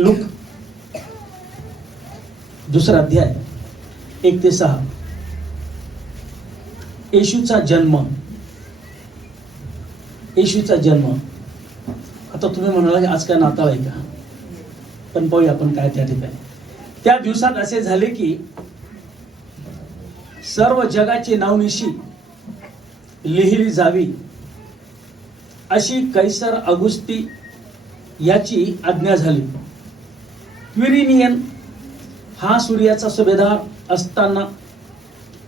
Look. दुसरा अध्याय. एक ते सहा. येशूचा जन्म. येशूचा जन्म. आता तुम्ही म्हणाला की आज काय नाताळ आहे का? पण पाहूया आपण काय त्या ठिकाणी. त्या दिवसात असे झाले की सर्व जगाची नावनिशी लिहिली जावी. अशी कैसर अगुस्ती याची आज्ञा झाली. क्विरिनियन हा सूर्याचा सुभेदार असताना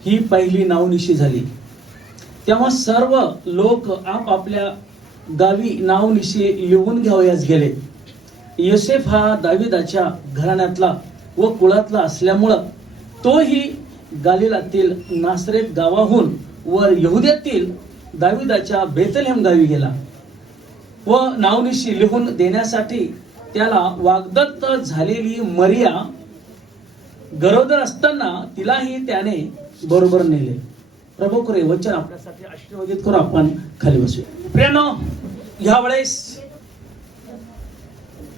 ही पहिली नावनिशी झाली. तेव्हा सर्व लोक आपापल्या गावी नावनिशी लिहून घ्यावयास गेले. योसेफ हा दाविदाच्या घराण्यातला व कुळातला असल्यामुळं तोही गालिलातील नासरेत गावाहून व यहुद्यातील दाविदाच्या बेतलेम गावी गेला. व नावनिशी लिहून देण्यासाठी त्याला वागदत्त झालेली मरिया गरोदर असताना तिलाही त्याने बरोबर नेले. प्रभू करे वचन आपल्यासाठी आशीर्वादित करू आपण खाली बसूया. प्रियानो ह्या वेळेस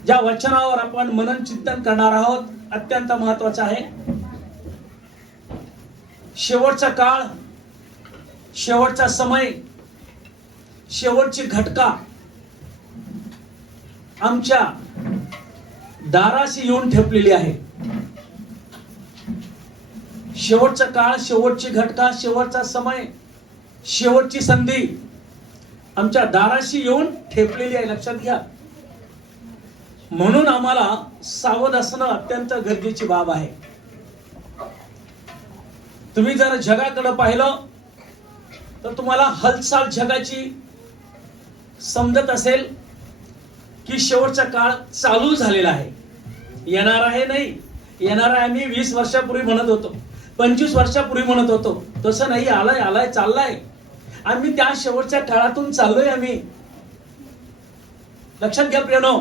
ज्या वचनावर आपण मनन चिंतन करणार आहोत अत्यंत महत्वाचं आहे. शेवटचा काळ शेवटचा समय शेवटची घटका आमच्या दाराशी येऊन ठेपलेली आहे. शेवटचा काळ शेवटची घटका शेवटचा समय शेवटची संधी आमच्या दाराशी येऊन ठेपलेली आहे. लक्षात घ्या. म्हणून आम्हाला सावध असणं अत्यंत गरजेची बाब आहे. तुम्ही जर जगाकडे पाहिलं तर तुम्हाला हालचाल जगाची समजत असेल. की शेवटचा काळ चालू झालेला आहे. येणार आहे नाही. येणार आहे आम्ही वीस वर्षापूर्वी म्हणत होतो. पंचवीस वर्षापूर्वी म्हणत होतो. तसं नाही आलाय आलाय चाललाय. आम्ही त्या शेवटच्या काळातून चाललोय आम्ही. लक्षात घ्या प्रेनो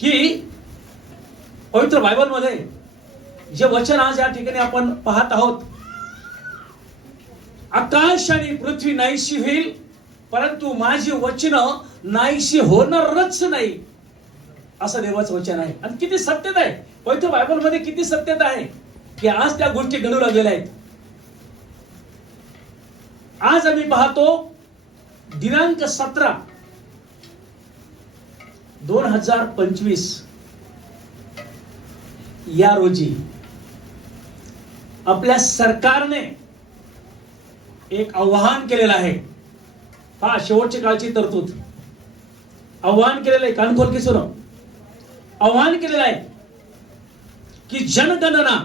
की पवित्र बायबलमध्ये जे वचन आज या ठिकाणी आपण पाहत आहोत आकाश आणि पृथ्वी नाहीशी होईल परंतु माझी वचन नाहीशी होणारच नाही. असं देवाचं वचन आहे. आणि किती सत्यता आहे. पवित्र बायबलमध्ये किती सत्यता आहे. की आज त्या गोष्टी घडू लागलेल्या आहेत. आज आम्ही पाहतो दिनांक सतरा दोन हजार पंचवीस. या रोजी आपल्या सरकारने एक आव्हान केलेलं आहे. हा शेवटच्या काळची तरतूद. आव्हान केलेलं आहे कानखोल की सुरम? आव्हान केलेलं आहे की जनगणना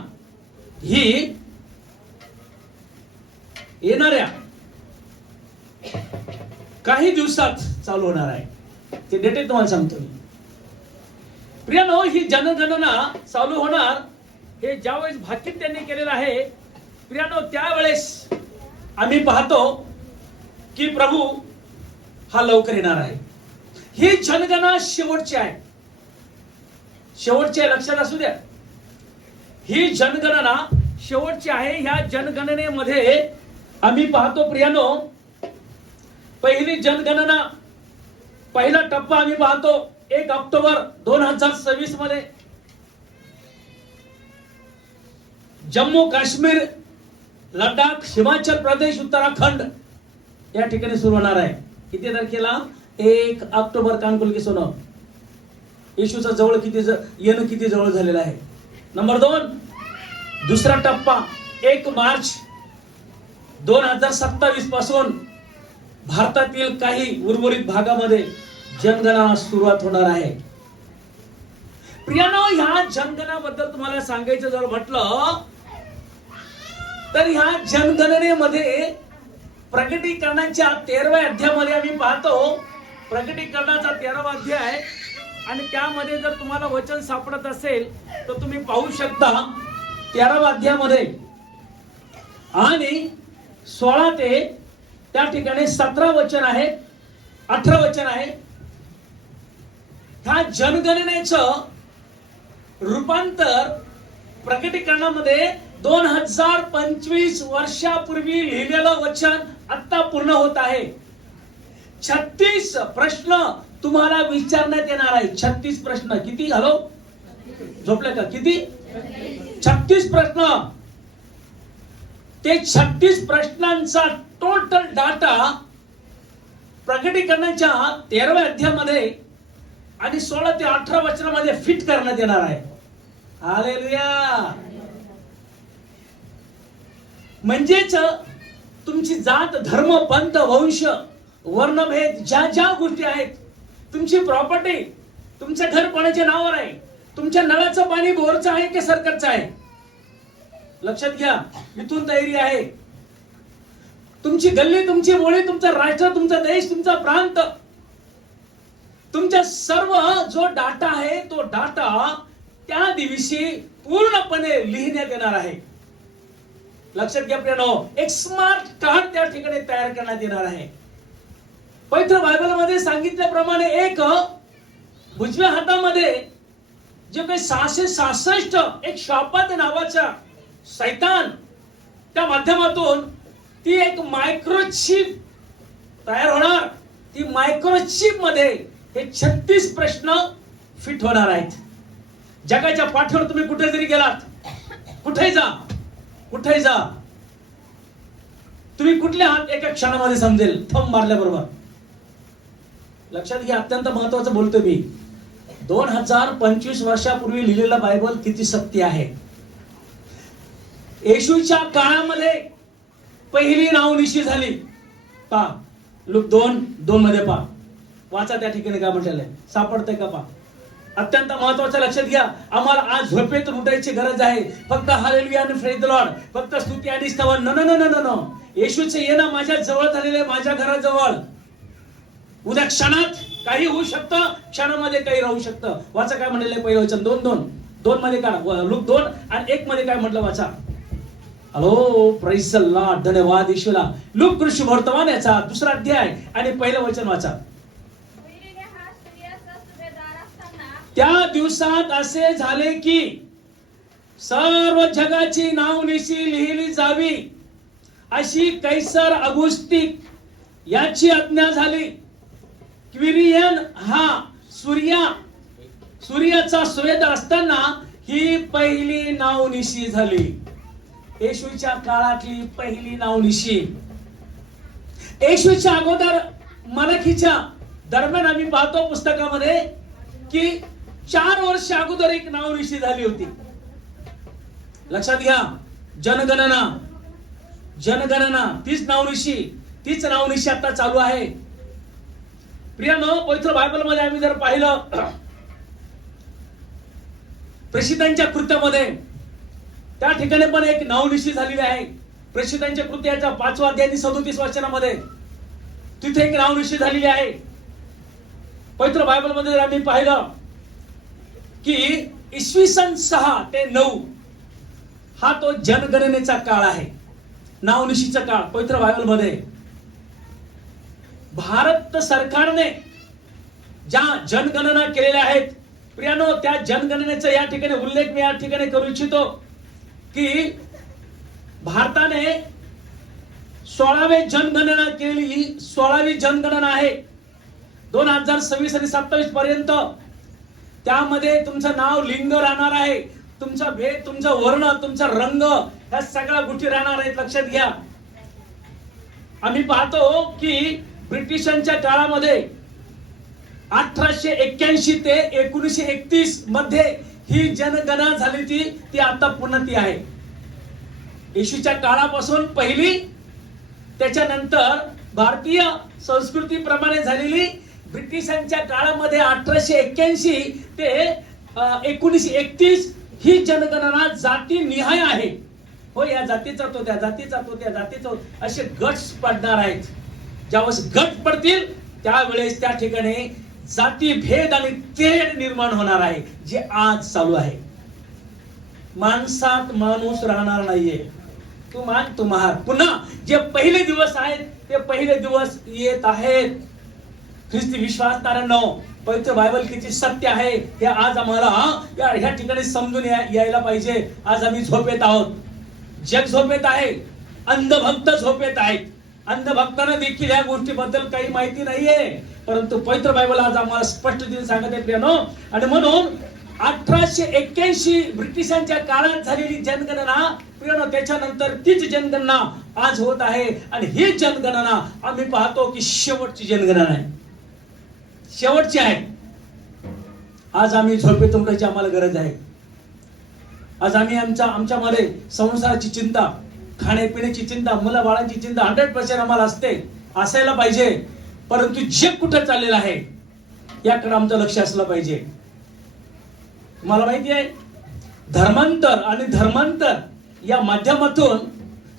ही येणाऱ्या काही दिवसात चालू होणार आहे. ते डेटे तुम्हाला सांगतो मी. प्रियानो ही जनगणना चालू होणार हे ज्यावेळेस भाकीत त्यांनी केलेलं आहे प्रियानो त्यावेळेस आम्ही पाहतो की प्रभू हा लवकर येणार आहे. ही जनगणना शेवटची आहे. शेवटची आहे लक्षात असू द्या. ही जनगणना शेवटची आहे. ह्या जनगणनेमध्ये आम्ही पाहतो प्रियानो पहिली जनगणना पहिला टप्पा आम्ही पाहतो एक ऑक्टोबर दोन हजार सव्वीसमध्ये. जम्मू काश्मीर लडाख हिमाचल प्रदेश उत्तराखंड या ठिकाणी सुरू होणार आहे. किती तारखेला? एक ऑक्टोबर कानकुलकी सोनं येशूचा जवळ किती येणं किती जवळ झालेलं आहे? नंबर दोन. दुसरा टप्पा एक मार्च दोन हजार सत्तावीसपासून भारतातील काही उर्वरित भागामध्ये जनगणना सुरुवात होणार आहे. प्रियानो ह्या जनगणनाबद्दल तुम्हाला सांगायचं जर म्हटलं तर ह्या जनगणनेमध्ये प्रकटीकरणाच्या तेराव्या अध्यायामध्ये आम्ही पाहतो. प्रकटीकरणाचा तेरावा अध्याय आणि त्यामध्ये जर तुम्हाला वचन सापडत असेल तर तुम्ही पाहू शकता तेराव्या अध्यायामध्ये. आणि सोळा ते त्या ठिकाणी सतरा वचन आहे अठरा वचन आहे. ह्या जनगणनेचं रूपांतर प्रकटीकरणामध्ये दोन हजार पंचवीस वर्षापूर्वी लिहिलेलं वचन आता पूर्ण होत आहे. छत्तीस प्रश्न तुम्हाला विचारण्यात येणार आहे छत्तीस प्रश्न. किती हॅलो झोपले का? किती? छत्तीस प्रश्न. ते छत्तीस प्रश्नांचा टोटल डाटा प्रकटीकरणाच्या तेराव्या अध्यायामध्ये आणि सोळा ते अठरा वचनामध्ये फिट करण्यात येणार आहे. आले म्हणजेच तुमची जात धर्म पंथ वंश वर्णभेद ज्या ज्या गोष्टी आहेत तुमची प्रॉपर्टी तुमचं घर कोणाच्या नावावर आहे तुमच्या नळाचं पाणी बोरचं आहे की सरकारचं आहे? लक्षात घ्या इथून तयारी आहे. तुमची गल्ली तुमची मोळी तुमचं राष्ट्र तुमचा देश तुमचा प्रांत तुमच्या सर्व जो डाटा आहे तो डाटा त्या दिवशी पूर्णपणे लिहिण्यात येणार आहे. लक्षात घ्या प्रियानो एक स्मार्ट कार्ड त्या ठिकाणी तयार करण्यात येणार आहे. पवित्र बायबलमध्ये सांगितल्याप्रमाणे एक उजव्या हातामध्ये जे काही सहाशे सहासष्ट एक शापात नावाचा सैतान त्या माध्यमातून ती एक मायक्रोचिप तयार होणार. ती मायक्रोचिपमध्ये हे छत्तीस प्रश्न फिट होणार आहेत. जगाच्या पाठीवर तुम्ही कुठे जरी गेलात. कुठे जा? कुठे जा. तुम्ही कुठल्या आहात एका क्षणामध्ये समजेल. थंब मारल्याबरोबर. लक्षात घ्या अत्यंत महत्वाचं बोलतो मी. दोन हजार पंचवीस वर्षापूर्वी लिहिलेला बायबल किती सत्य आहे? येशूच्या काळामध्ये पहिली नावनिशी झाली. पा लुक दोन दोन मध्ये पा वाचा त्या ठिकाणी काय म्हटलेलं आहे सापडतंय का पा अत्यंत महत्वाचं लक्षात घ्या. आम्हाला आज झोपेत उठायची गरज आहे. फक्त हालेलुया आणि फ्रेज लॉर्ड फक्त स्तुती आणि स्तवन. न न न न न येशूचे येणं माझ्या जवळ झालेलं आहे, माझ्या घराजवळ. उद्या क्षणात काही होऊ शकतं क्षणामध्ये काही राहू शकतं. वाचा काय म्हणलेलं पहिलं वचन? दोन दोन. दोन मध्ये का लुक दोन आणि एक मध्ये काय म्हटलं वाचा? हॅलो प्राइस धन्यवाद येशूला. लुक कृषी वर्तमान याचा. दुसरा अध्याय आणि पहिलं वचन वाचा मुलीने हा स्त्रियाचा सुभेदार असताना त्या दिवसात असे झाले की सर्व जगाची नावनिशी लिहिली जावी. अशी कैसर अगुस्ती याची आज्ञा झाली. क्विरियन हा सूर्या सूर्याचा स्वेद असताना ही पहिली नावनिशी झाली. येशूच्या काळातली पहिली नावनिशी येशूच्या अगोदर मलखीच्या दरम्यान आम्ही पाहतो पुस्तकामध्ये की चार वर्ष अगोदर एक नावनिशी झाली होती. लक्षात घ्या जनगणना. जनगणना तीच नावनिशी तीच नावनिशी आता चालू आहे. प्रियानो पवित्र बायबलमध्ये आम्ही जर पाहिलं प्रेषितांच्या कृत्यामध्ये त्या ठिकाणी पण एक नावनिशी झालेली आहे. प्रेषितांच्या कृत्याच्या पाचवा अध्यायी सदोतीस वाचनामध्ये तिथे एक नावनिशी झालेली आहे. पवित्र बायबलमध्ये जर आम्ही पाहिलं की इसवी सन सहा ते नऊ हा तो जनगणनेचा काळ आहे. नावनिशीचा काळ पवित्र बायबलमध्ये. भारत सरकारने ज्या जनगणना केलेल्या आहेत प्रियानो त्या जनगणनेचा या ठिकाणी उल्लेख मी या ठिकाणी करू इच्छितो की भारताने सोळावे जनगणना केली सोळावी जनगणना आहे. दोन हजार सव्वीस आणि सत्तावीस पर्यंत त्यामध्ये तुमचं नाव लिंग राहणार आहे. तुमचा भेद तुमचा वर्ण तुमचा रंग ह्या सगळ्या गोष्टी राहणार आहेत. लक्षात घ्या. आम्ही पाहतो की ब्रिटिशांच्या काळामध्ये अठराशे एक्क्याऐंशी ते एकोणीसशे एकतीसमध्ये ही जनगणना झाली ती ती आता पुन्हा ती आहे. येशूच्या काळापासून पहिली त्याच्यानंतर भारतीय संस्कृतीप्रमाणे झालेली ब्रिटिशांच्या काळामध्ये अठराशे एक्क्याऐंशी ते एकोणीसशे एकतीस ही जनगणना जाती निहाय आहे. हो या जातीचा तो त्या जातीचा तो त्या जातीचा असे गट पडणार आहेत. ज्यावेळेस गट पडतील त्यावेळेस त्या ठिकाणी जाती भेद आणि तेढ निर्माण होणार आहे जे आज चालू आहे. माणसात माणूस राहणार नाहीये. तू मान तुम्हार पुन्हा जे पहिले दिवस आहेत ते पहिले दिवस येत आहेत. ख्रिस्ती विश्वासणाऱ्यांनो पवित्र बायबल किती सत्य आहे हे आज आम्हाला या ह्या ठिकाणी समजून यायला पाहिजे. आज आम्ही झोपेत आहोत. जग झोपेत आहे अंधभक्त झोपेत आहेत. अंधभक्तांना देखील या गोष्टीबद्दल काही माहिती नाहीये. परंतु पवित्र बायबल आज आम्हाला स्पष्ट दिन सांगत आहे प्रियानो आणि म्हणून अठराशे एक्क्याऐंशी ब्रिटिशांच्या काळात झालेली जनगणना प्रियानो त्याच्यानंतर तीच जनगणना आज होत आहे. आणि ही जनगणना आम्ही पाहतो की शेवटची जनगणना आहे. शेवटची आहेत. आज आम्ही झोपेतून उठायची आम्हाला गरज आहे. आज आम्ही आमच्या आमच्यामध्ये संसाराची चिंता खाण्यापिण्याची चिंता मुलाबाळांची चिंता हंड्रेड पर्सेंट आम्हाला असते असायला पाहिजे. परंतु जे कुठं चाललेलं आहे याकडे आमचं लक्ष असलं पाहिजे. तुम्हाला माहिती आहे धर्मांतर आणि धर्मांतर या माध्यमातून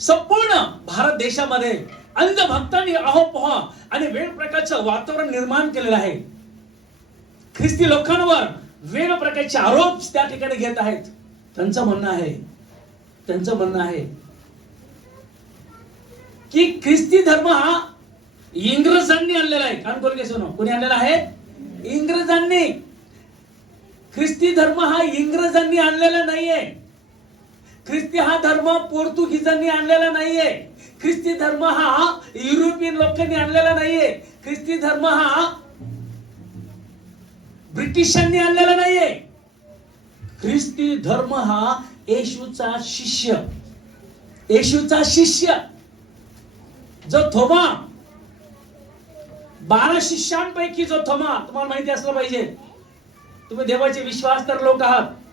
संपूर्ण भारत देशामध्ये अंधभक्तांनी अहोपोहा आणि वेळ प्रकारचं वातावरण निर्माण केलेलं आहे. ख्रिस्ती लोकांवर वेळ प्रकारचे आरोप त्या ठिकाणी घेत आहेत. त्यांचं म्हणणं आहे त्यांचं म्हणणं आहे की ख्रिस्ती धर्म हा इंग्रजांनी आणलेला आहे. कारण बोल सोनो कोणी आणलेला आहे? इंग्रजांनी. ख्रिस्ती धर्म हा इंग्रजांनी आणलेला नाहीये. ख्रिस्ती हा धर्म पोर्तुगीजांनी आणलेला नाहीये. ख्रिस्ती धर्म हा युरोपियन लोकांनी आणलेला नाहीये. ख्रिस्ती धर्म हा ब्रिटिशांनी आणलेला नाहीये. ख्रिस्ती धर्म हा येशूचा शिष्य. येशूचा शिष्य. जो थोमा बारा शिष्यांपैकी जो थोमा तुम्हाला माहिती असलं पाहिजे. तुम्ही देवाचे विश्वास तर लोक आहात.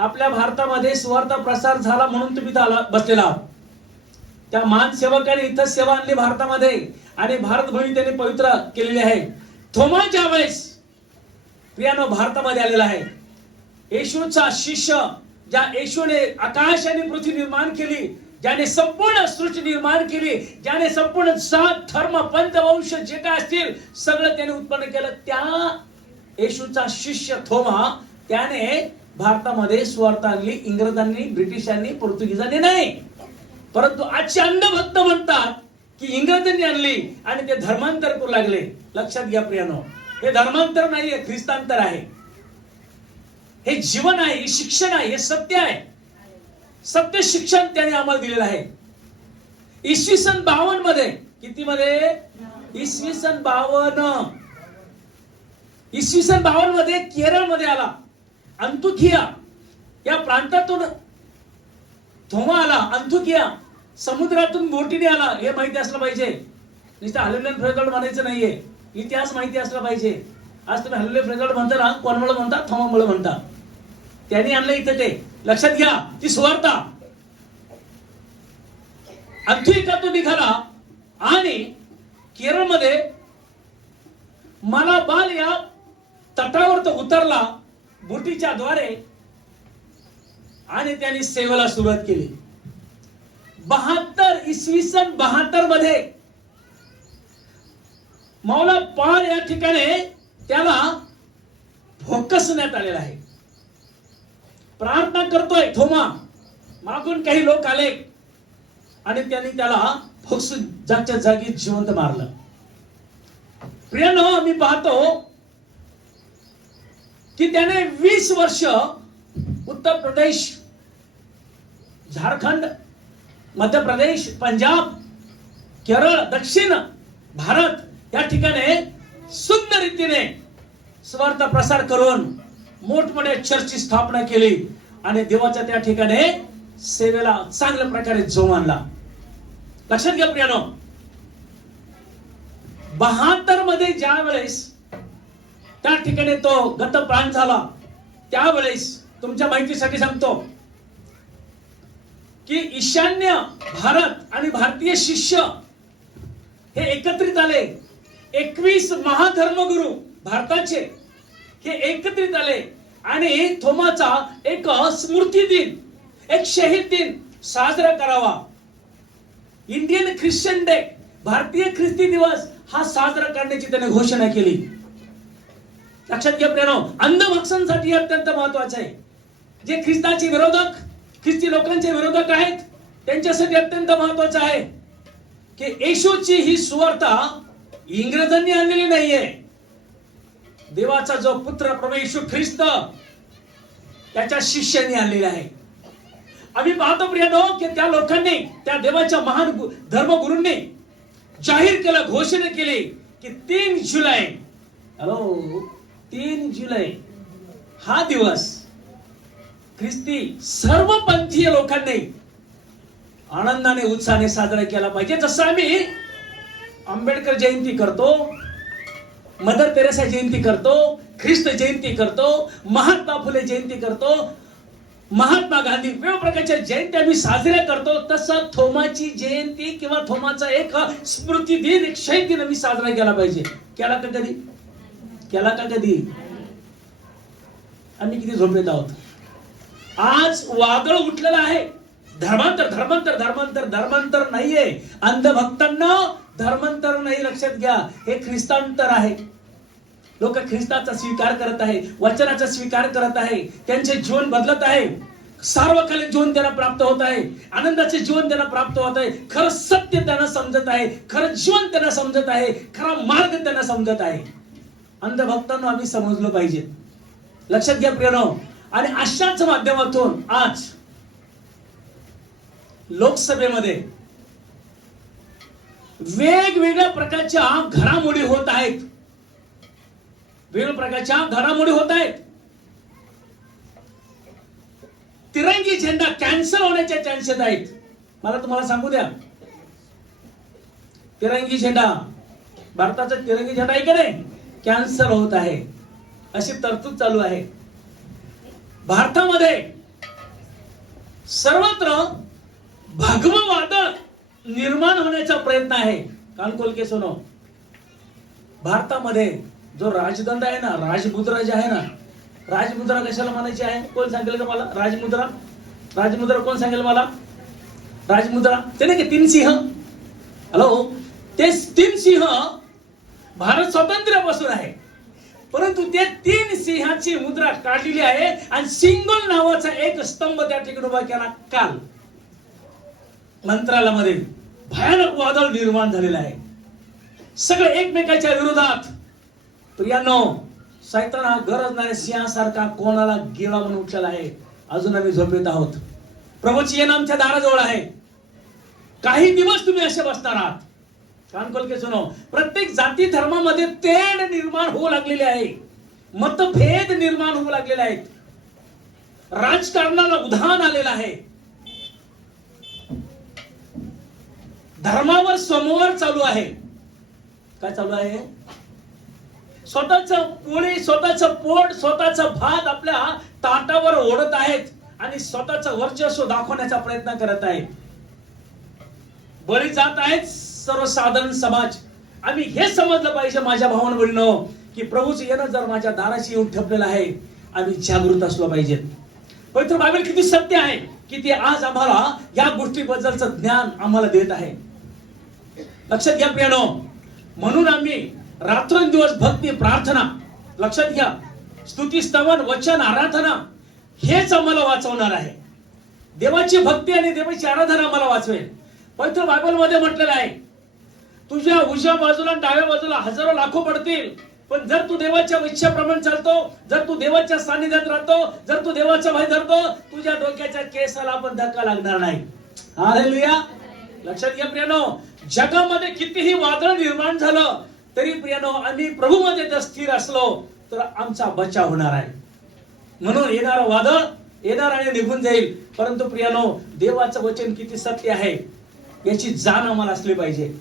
आपल्या भारतामध्ये सुवार्थ प्रसार झाला म्हणून तुम्ही आला बसलेला आहात. त्या मानसेवकाने इथं सेवा आणली भारतामध्ये आणि भारतभूमी त्यांनी पवित्र केलेली आहे. थोमा ज्यावेळेस प्रियानो भारतामध्ये आलेला आहे. येशूचा शिष्य ज्या येशूने आकाश आणि पृथ्वी निर्माण केली ज्याने संपूर्ण सृष्टी निर्माण केली ज्याने संपूर्ण सात धर्म पंचवंश जे काय असतील सगळं त्याने उत्पन्न केलं. त्या येशूचा शिष्य थोमा त्याने भारतामध्ये स्वार्थ आणली इंग्रजांनी ब्रिटिशांनी पोर्तुगीजांनी नाही. परंतु आजचे अंधभक्त म्हणतात की इंग्रजांनी आणली आणि ते धर्मांतर करू लागले. लक्षात घ्या प्रियानो हे धर्मांतर नाहीये ख्रिस्तांतर आहे. हे जीवन आहे हे शिक्षण आहे हे सत्य आहे. सत्य शिक्षण त्याने आम्हाला दिलेलं आहे. इसवी सन बावनमध्ये किती मध्ये इसवी सन बावन इसवी सन बावनमध्ये केरळमध्ये आला. अंतुखिया या प्रांतातून धोमा आला अंतुकिया. समुद्रातून बोटीने आला हे माहिती असलं पाहिजे. नुसतं हल्लेलं फ्रेगड म्हणायचं नाहीये. इतिहास माहिती असला पाहिजे. आज तुम्ही हल्ले फ्रेगड म्हणता ना कोणमुळे म्हणता थोमामुळे म्हणता. त्यांनी आणलं इथं ते. लक्षात घ्या ती सुवार्ता. अंथुकातून निघाला आणि केरळमध्ये मलाबाल या तटावर तो उतरला. बोटीच्या द्वारे आणि त्यांनी सेवेला सुरुवात केली. बहात्तर इसवी सन बहात्तरमध्ये मौला पार या ठिकाणी त्याला भोकसण्यात आलेला आहे. प्रार्थना करतोय थोमा मागून काही लोक आले आणि त्यांनी त्याला फोक्स जागच्या जागी जिवंत मारलं. प्रियानो आम्ही पाहतो की त्याने वीस वर्ष उत्तर प्रदेश झारखंड मध्य प्रदेश पंजाब केरळ दक्षिण भारत या ठिकाणी सुंदर रीतीने स्वार्थ प्रसार करून मोठमोठ्या चर्चची स्थापना केली आणि देवाच्या त्या ठिकाणी सेवेला चांगल्या प्रकारे जोमानला आणला लक्षात घ्या प्रियानो. बहात्तरमध्ये ज्या वेळेस त्या ठिकाणी तो गत प्राण झाला. त्यावेळेस तुमच्या माहितीसाठी सांगतो की ईशान्य भारत आणि भारतीय शिष्य हे एकत्रित आले. एकवीस महाधर्मगुरु भारताचे हे एकत्रित आले. आणि थोमाचा एक स्मृती दिन एक शहीद दिन साजरा करावा. इंडियन ख्रिश्चन डे भारतीय ख्रिस्ती दिवस हा साजरा करण्याची त्याने घोषणा केली. लक्षात घ्या प्रेरणा अंधभक्षांसाठी अत्यंत महत्वाचं आहे. जे ख्रिस्ताचे विरोधक ख्रिस्ती लोकांचे विरोधक आहेत त्यांच्यासाठी अत्यंत महत्वाचं आहे की येशूची ही सुवार्ता इंग्रजांनी आणलेली नाहीये. देवाचा जो पुत्र प्रभू येशू ख्रिस्त त्याच्या शिष्याने आणलेला आहे. आम्ही पाहतो प्रियानो की त्या लोकांनी त्या देवाच्या महान धर्मगुरूंनी जाहीर केलं घोषणा केली की तीन जुलै हॅलो तीन जुलै हा दिवस ख्रिस्ती सर्व पंथीय लोकांनी आनंदाने उत्साहाने साजरा केला पाहिजे. जसं आम्ही आंबेडकर जयंती करतो मदर तेरेसा जयंती करतो ख्रिस्त जयंती करतो महात्मा फुले जयंती करतो महात्मा गांधी वेगवेगळ्या प्रकारच्या जयंती आम्ही साजऱ्या करतो. तसं थोमाची जयंती किंवा थोमाचा एक स्मृती दिन एक शहीद दिन आम्ही साजरा केला पाहिजे. केला का कधी? केला का कधी? आम्ही किती झोपेत आहोत? आज वादळ उठलेलं आहे. धर्मांतर धर्मांतर धर्मांतर धर्मांतर नाहीये. अंधभक्तांना धर्मांतर नाही लक्षात घ्या. हे ख्रिस्तांतर आहे. लोक ख्रिस्ताचा स्वीकार करत आहे वचनाचा स्वीकार करत आहे त्यांचे जीवन बदलत आहे. सार्वकालिक जीवन त्यांना प्राप्त होत आहे. आनंदाचे जीवन त्यांना प्राप्त होत आहे. खरं सत्य त्यांना समजत आहे. खरं जीवन त्यांना समजत आहे. खरा मार्ग त्यांना समजत आहे. अंधभक्तांना आम्ही समजलं पाहिजे. लक्षात घ्या प्रियनो आणि अशाच माध्यमातून आज लोकसभेमध्ये वेगवेगळ्या प्रकारच्या घडामोडी होत आहेत. वेगवेगळ्या प्रकारच्या घडामोडी होत आहेत. तिरंगी झेंडा कॅन्सल होण्याच्या चान्सेस आहेत. मला तुम्हाला सांगू द्या. तिरंगी झेंडा भारताचा तिरंगी झेंडा आहे की नाही? कॅन्सर होत आहे. अशी तरतूद चालू आहे. भारतामध्ये सर्वत्र भगव वादळ निर्माण होण्याचा प्रयत्न आहे. कानकोलके सोनो. भारतामध्ये जो राजदंड आहे ना राजमुद्रा जे आहे ना राजमुद्रा कशाला म्हणायची आहे? कोण सांगेल का मला? राजमुद्रा? राजमुद्रा कोण सांगेल मला? राजमुद्रा? ते नाही का तीन सिंह हॅलो ते तीन सिंह भारत स्वातंत्र्यापासून आहे. परंतु त्या तीन सिंहाची मुद्रा काढलेली आहे आणि सिंगल नावाचा एक स्तंभ त्या ठिकाणी उभा केला. काल. मंत्रालयामध्ये भयानक वादळ निर्माण झालेला आहे. सगळे एकमेकाच्या विरोधात. प्रियानो सैतान हा गरजणाऱ्या सिंहासारखा कोणाला गेला म्हणून उठलेला आहे. अजून आम्ही झोपेत आहोत. प्रभूची येणं आमच्या दाराजवळ आहे. काही दिवस तुम्ही असे बसणार आहात. कानकोल के सुनो प्रत्येक जाती धर्मामध्ये तेढ निर्माण होऊ लागलेले आहे. मतभेद निर्माण होऊ लागलेले आहेत. राजकारणाला उधाण आलेलं आहे. धर्मावर समोर चालू आहे. काय चालू आहे? स्वतःच पोळी स्वतःच पोट स्वतःचा भात आपल्या ताटावर ओढत आहेत आणि स्वतःच वर्चस्व दाखवण्याचा प्रयत्न करत आहेत. बळी जात आहेत सर्वसाधारण समाज आम्ही हे समजलं पाहिजे माझ्या भावानं बहिणीनो की प्रभूचं येणं जर माझ्या दाराशी येऊन ठेपलेलं आहे आम्ही जागृत असलो पाहिजे. पवित्र बायबल किती सत्य आहे की ते आज आम्हाला या गोष्टीबद्दलचं ज्ञान आम्हाला देत आहे. लक्षात घ्या प्रियानो म्हणून आम्ही रात्रंदिवस भक्ती प्रार्थना लक्षात घ्या. स्तुती स्तवन वचन आराधना हेच आम्हाला वाचवणार आहे. देवाची भक्ती आणि देवाची आराधना आम्हाला वाचवेल. पवित्र बायबलमध्ये म्हटलेलं आहे तुझ्या उजव्या बाजूला डाव्या बाजूला हजारो लाखो पडतील. पण जर तू देवाच्या इच्छेप्रमाणे चालतो जर तू देवाच्या सानिध्यात राहतो जर तू देवाच्या भय धरतो तुझ्या डोक्याच्या केसाला पण धक्का लागणार नाही. हालेलुया लक्षात घ्या प्रियानो जगामध्ये कितीही वादळ निर्माण झालं तरी प्रियानो आम्ही प्रभूमध्ये जर स्थिर असलो तर आमचा बचाव होणार आहे. म्हणून येणार वादळ येणार आणि निघून जाईल. परंतु प्रियानो देवाचं वचन किती सत्य आहे याची जाण आम्हाला असली पाहिजे.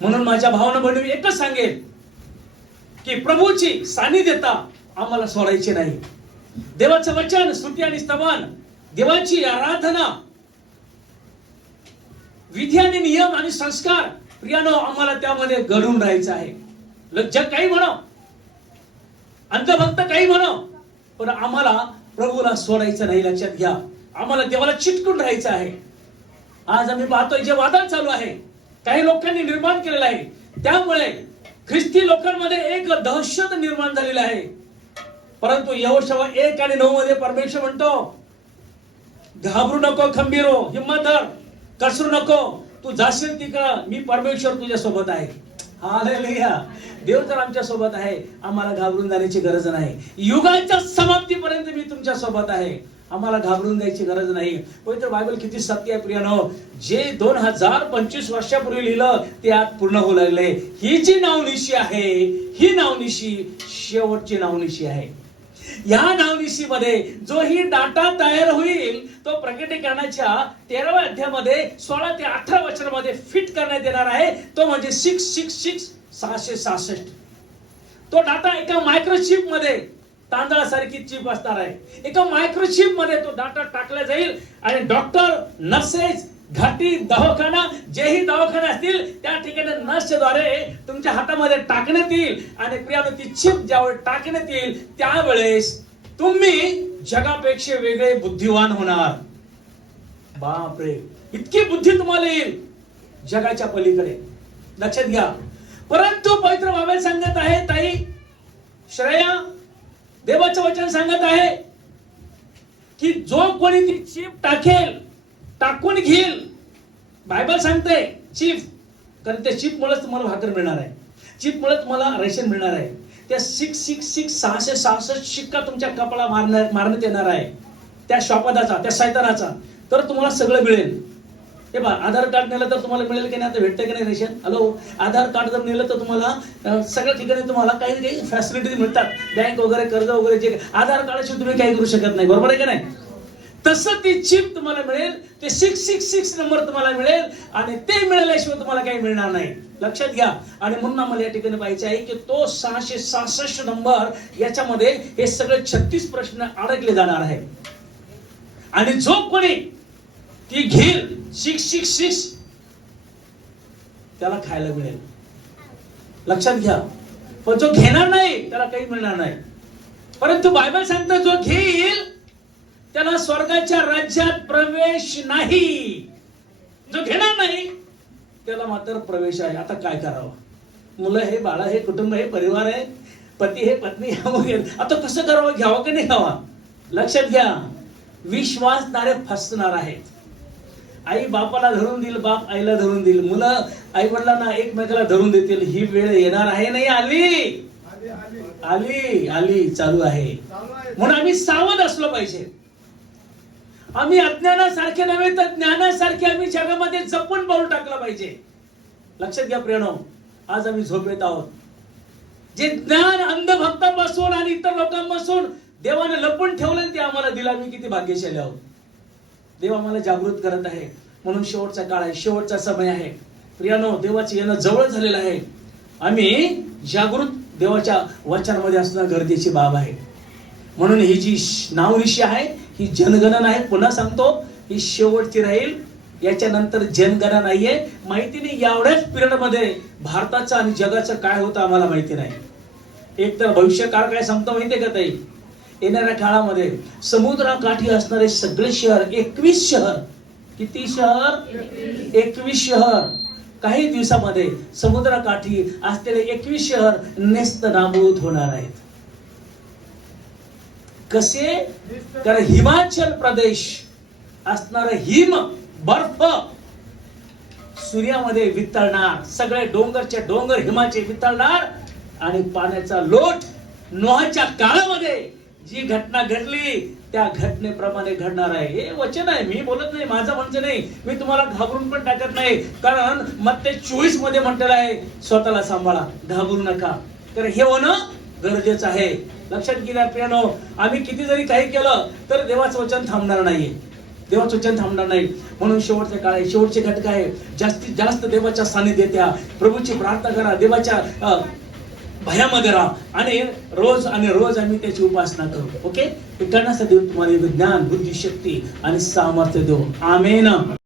म्हणून माझ्या भावना बहिणी मी एकच सांगेल की प्रभूची सानिध्यता आम्हाला सोडायची नाही. देवाचं वचन स्तुती आणि स्तवन देवाची आराधना विधी आणि नियम आणि संस्कार प्रियानो आम्हाला त्यामध्ये घडून राहायचं आहे. ल- जग काही म्हणा अंधभक्त काही म्हणा पण आम्हाला प्रभूला सोडायचं नाही लक्षात घ्या. आम्हाला देवाला चिटकून राहायचं आहे. आज आम्ही पाहतोय जे वादळ चालू आहे काही लोकांनी निर्माण केलेलं आहे. त्यामुळे ख्रिस्ती लोकांमध्ये एक दहशत निर्माण झालेली आहे. परंतु यहोशवा एक आणि नऊ मध्ये परमेश्वर म्हणतो घाबरू नको खंबीरो हिंमत धर कसरू नको तू जाशील तिकडं मी परमेश्वर तुझ्या सोबत आहे. हालेलुया. देव तर आमच्यासोबत आहे. आम्हाला घाबरून जाण्याची गरज नाही. युगाच्या समाप्तीपर्यंत मी तुमच्यासोबत आहे. आम्हाला घाबरून द्यायची गरज नाही. पवित्र बायबल किती सत्य आहे प्रियानो. जे दोन हजार पंचवीस वर्षापूर्वी लिहिलं ते आज पूर्ण होऊ लागले. ही जी नावनिशी आहे ही नावनिशी शेवटची नावनिशी आहे. या नावनिशीमध्ये जो ही डाटा तयार होईल तो प्रकटीकरणाच्या तेराव्या अध्यामध्ये सोळा ते अठरा वचनामध्ये फिट करण्यात येणार आहे. तो म्हणजे सिक्स सिक्स सिक्स सहाशे सहासष्ट. तो डाटा एका मायक्रोचिपमध्ये तांदळासारखी चिप असणार आहे. एका मायक्रोचिपमध्ये तो डाटा टाकला जाईल आणि डॉक्टर नर्सेस घाटी दवाखाना जेही दवाखाने असतील त्या ठिकाणी नर्सद्वारे तुमच्या हातामध्ये टाकण्यात येईल आणि प्रियानो ती चिप ज्यावेळी टाकण्यात येईल त्यावेळेस तुम्ही जगापेक्षा वेगळे बुद्धिवान होणार. बापरे इतकी बुद्धी तुम्हाला येईल जगाच्या पलीकडे. लक्षात घ्या. परंतु पवित्र बाबा सांगत आहे ताई श्रेया देवाचं वचन सांगत आहे की जो कोणी ती चिप टाकेल टाकून घेईल बायबल सांगते चिप. कारण त्या चिप मुळे तुम्हाला भाकर मिळणार आहे. चिप मुळे तुम्हाला रेशन मिळणार आहे. त्या सिक्स सिक्स सिक्स सहाशे सहासष्ट शिक्का तुमच्या कपाळा मारण्यात मारण्यात येणार आहे. त्या शॉपदाचा त्या सैतानाचा. तर तुम्हाला सगळं मिळेल. हे बा आधार कार्ड नेलं तर तुम्हाला मिळेल की नाही? आता भेटतं की नाही रेशन? हॅलो आधार कार्ड जर नेलं तर तुम्हाला सगळ्या ठिकाणी तुम्हाला काही ना काही फॅसिलिटी मिळतात. बँक वगैरे कर्ज वगैरे जे आधार कार्डाशिवाय तुम्ही काही करू शकत नाही. बरोबर आहे का नाही? तसं ती चिप तुम्हाला मिळेल. ते सिक्स सिक्स सिक्स नंबर तुम्हाला मिळेल आणि ते मिळाल्याशिवाय तुम्हाला काही मिळणार नाही. लक्षात घ्या. आणि म्हणून आम्हाला या ठिकाणी पाहिजे आहे की तो सहाशे सहासष्ट नंबर याच्यामध्ये हे सगळे छत्तीस प्रश्न अडकले जाणार आहे आणि जो कोणी ती घेईल. शिक शिक शिक. त्याला खायला मिळेल. लक्षात घ्या. पण जो घेणार नाही त्याला काही मिळणार नाही. परंतु बायबल सांगतो जो घेईल त्याला स्वर्गाच्या राज्यात प्रवेश नाही. जो घेणार नाही त्याला मात्र प्रवेश आहे. आता काय करावं? मुलं हे बाळ हे कुटुंब हे परिवार आहे. पती हे पत्नी हे वगैरे आता कसं करावं? घ्यावं की नाही घ्यावा? लक्षात घ्या. विश्वासणारे फसणार आहेत. आई बापाला धरून देईल बाप आईला धरून देईल. मुलं आई वडिलांना एकमेकाला धरून देतील. ही वेळ येणार आहे नाही आली? आली आली चालू आहे. म्हणून आम्ही सावध असलो पाहिजे. आम्ही अज्ञानासारखे नव्हे तर ज्ञानासारखे आम्ही जगामध्ये जपून पाऊल टाकलं पाहिजे. लक्षात घ्या प्रेरणो आज आम्ही झोपेत आहोत. जे ज्ञान अंधभक्तापासून आणि इतर लोकांपासून देवाने लपून ठेवलं ते आम्हाला दिलं. आम्ही किती भाग्यशाली आहोत. देव आम्हाला जागृत करत आहे. म्हणून शेवटचा काळ आहे शेवटचा समय आहे. प्रियानो देवाचं येणं जवळ झालेलं आहे. आम्ही जागृत देवाच्या वचनामध्ये असणं गरजेची बाब आहे. म्हणून ही जी श- आहे ही जनगणना आहे. पुन्हा सांगतो ही शेवटची राहील. याच्यानंतर जनगणना नाहीये. माहिती नाही एवढ्याच पिरियडमध्ये भारताचं आणि जगाचं काय होतं आम्हाला माहिती नाही. एक तर भविष्य काळ काय सांगतो माहितीये का ताई? येणाऱ्या काळामध्ये समुद्राकाठी असणारे सगळे शहर एकवीस शहर. किती शहर? एकवीस शहर. काही दिवसामध्ये समुद्राकाठी असलेले एकवीस शहर नेस्त नाबूद होणार आहेत. कसे? कारण हिमाचल प्रदेश असणार हिम बर्फ सूर्यामध्ये वितळणार. सगळे डोंगरचे डोंगर हिमाचे वितळणार आणि पाण्याचा लोट नोहाच्या काळामध्ये जी घटना घडली त्या घटनेप्रमाणे घडणार आहे. हे वचन आहे. मी बोलत नाही माझं म्हणजे नाही. मी तुम्हाला घाबरून पण टाकत नाही. कारण मग ते चोवीसमध्ये म्हटलेलं आहे. स्वतःला सांभाळा. घाबरू नका. तर हे होणं गरजेचं आहे. लक्षात घ्या प्रियानो आम्ही किती जरी काही केलं तर देवाचं वचन थांबणार नाहीये. देवाचं वचन थांबणार नाही. म्हणून शेवटचे काळ आहे. शेवटचे घटक आहे. जास्तीत जास्त देवाच्या सानिध्यात द्या प्रभूची प्रार्थना करा. देवाच्या अं, भयामध्ये राहा आणि रोज आणि रोज आम्ही त्याची उपासना करू ओके करण्यासाठी तुम्हाला ज्ञान बुद्धी शक्ती आणि सामर्थ्य देऊ आमेन.